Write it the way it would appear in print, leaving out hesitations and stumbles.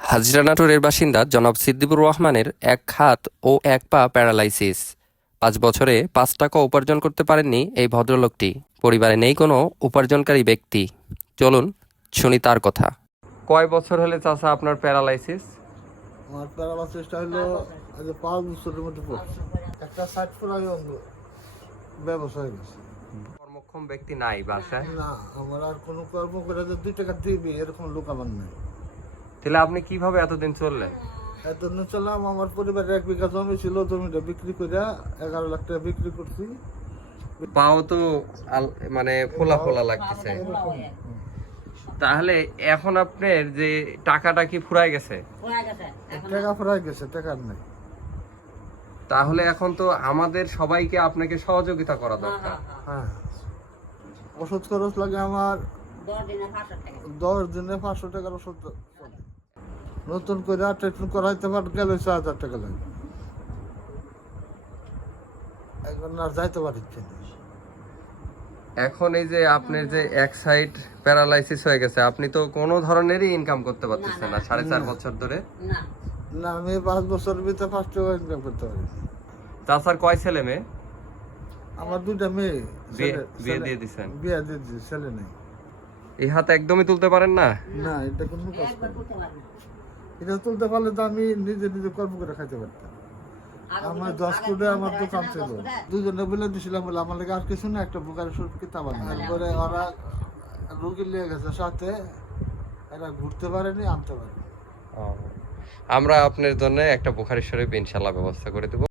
হাজরা নাটোরের বাসিন্দা জনাব সিদ্দিকুর রহমানের এক হাত ও এক পা প্যারালাইসিস। ৫ বছরে ৫ টাকা উপার্জন করতে পারেননি এই ভদ্রলোকটি। পরিবারে নেই কোনো উপার্জনকারী ব্যক্তি। চলুন শুনি তার কথা। কয় বছর হলে চাচা আপনার প্যারালাইসিস? আমার প্যারালাইসিসটা হলো আজ 5 বছরের মধ্যে পড়ছে। একটা সাইড পুরাই অঙ্গ ব্যবসা হয়ে গেছে। কর্মক্ষম ব্যক্তি নাই বাসায়? না, আমার আর কোনো কর্ম করে যে 2 টাকা দিবি এরকম লোক আমার নেই। তাহলে আপনি কিভাবে এতদিন চললেন? এতদিন চললাম, আমার পরিবারের 1 বিঘা জমি ছিল, জমিটা বিক্রি করে 11 লাখ টাকা বিক্রি করছি। পাও তো মানে ফোলা ফোলা লাগতেছে। তাহলে এখন আপনার যে টাকাটা কি ফুরাই গেছে? টাকা ফুরাই গেছে, টাকা আর নেই। তাহলে এখন তো আমাদের সবাইকে আপনাকে সহযোগিতা করা দরকার। হ্যাঁ, ওষুধ খরচ লাগে আমার 10 দিনে 500 টাকার ওষুধ চলে। নতুন করে ট্রিটমেন্ট করাইতে পার গেলে 6,000 টাকা লাগে। এখন আর যাইতে পারছি না। এখন এই যে আপনার যে এক সাইড প্যারালাইসিস হয়ে গেছে, আপনি তো কোনো ধরনেরই ইনকাম করতে পারতেছেন না 4.5 বছর ধরে। না, আমি 5 বছরের ভিতরে 5 টাকা ইনকাম করতে পারি। চাচার কয় ছেলে মেয়ে? আমার 2টা মেয়ে। বিয়ে দিয়ে দিচ্ছেন? বিয়ে দিয়ে দিয়েছি, ছেলে নেই। এই হাত একদমই তুলতে পারেন না? না, এটা কোনো কাজ করে না। এটা তুলতে পারলে তো আমি নিজে নিজে কর্ম করে খাইতে পারতাম। আমার 10 কোটি আমার দোকান ছিল, দুজনে বলে দিয়েছিলাম বলে আমার লাগে আর কিছু না, একটা বুকারের ওষুধ কিতাব আনি। তারপরে ওরা রুগী নিয়ে গেছে সাথে, এরা ঘুরতে পারেনি, আনতে পারেনি। আমরা আপনার জন্য একটা বুখারি শরীফ ইনশাল্লাহ ব্যবস্থা করে দেব।